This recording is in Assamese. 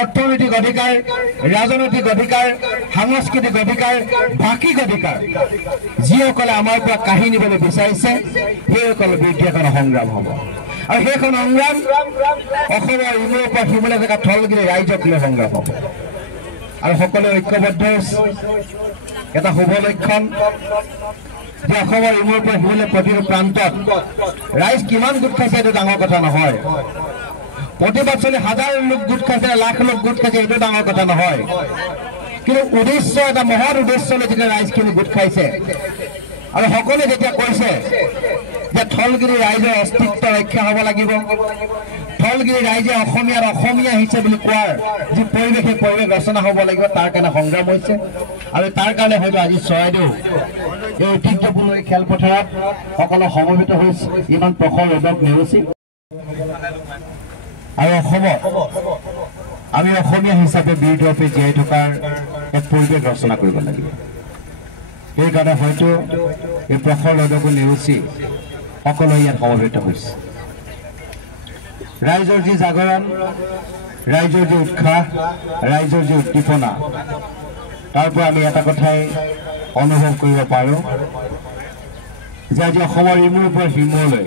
অৰ্থনৈতিক অধিকাৰ, ৰাজনৈতিক অধিকাৰ, সাংস্কৃতিক অধিকাৰ, ভাষিক অধিকাৰ যিসকলে আমাৰ পৰা কাঢ়ি নিবলৈ বিচাৰিছে সেইসকলৰ বিৰুদ্ধে এখন সংগ্ৰাম হ'ব। আৰু সেইখন সংগ্ৰাম অসমৰ ইমূৰৰ পৰা সিমূৰলৈ থকা থলগিৰি ৰাইজক লৈ সংগ্ৰাম হ'ব। আৰু সকলোৱে ঐক্যবদ্ধ এটা শুভ লক্ষণ যে অসমৰ ইমূৰৰ পৰা সিমূৰলৈ প্ৰতিটো প্ৰান্তত ৰাইজ কিমান গোট খাইছে এইটো ডাঙৰ কথা নহয়। প্ৰতিবাদ চলি হাজাৰ লোক গোট খাইছে, লাখ লোক গোট খাইছে, এইটো ডাঙৰ কথা নহয়। কিন্তু উদ্দেশ্য এটা মহৎ উদ্দেশ্যলৈ যেতিয়া ৰাইজখিনি গোট খাইছে আৰু সকলোৱে যেতিয়া কৈছে যে থলগিৰি ৰাইজৰ অস্তিত্ব ৰক্ষা হ'ব লাগিব, থলগিৰি ৰাইজে অসমীয়াৰ অসমীয়া আহিছে বুলি কোৱাৰ যি পৰিৱেশ, সেই পৰিৱেশ ৰচনা হ'ব লাগিব, তাৰ কাৰণে সংগ্ৰাম হৈছে। আৰু তাৰ কাৰণে হয়তো আজি চৰাইদেউ এই ঐতিহ্যপূৰ্ণ এই খেলপথাৰত সকলো সমবেত হৈছে ইমান প্ৰখৰ ৰ'দক নেওচি। আৰু অসমত আমি অসমীয়া হিচাপে বীৰৰূপে জীয়াই থকাৰ এক পৰিৱেশ ৰচনা কৰিব লাগিব। সেইকাৰণে হয়তো এই প্ৰখৰ ৰ'দকো নেওচি সকলো ইয়াত সমবেত হৈছে। ৰাইজৰ যি জাগৰণ, ৰাইজৰ যি উৎসাহ, ৰাইজৰ যি উদ্দীপনা, তাৰ পৰা আমি এটা কথাই অনুভৱ কৰিব পাৰোঁ যে আজি অসমৰ ইমূৰৰ পৰা সিমূৰলৈ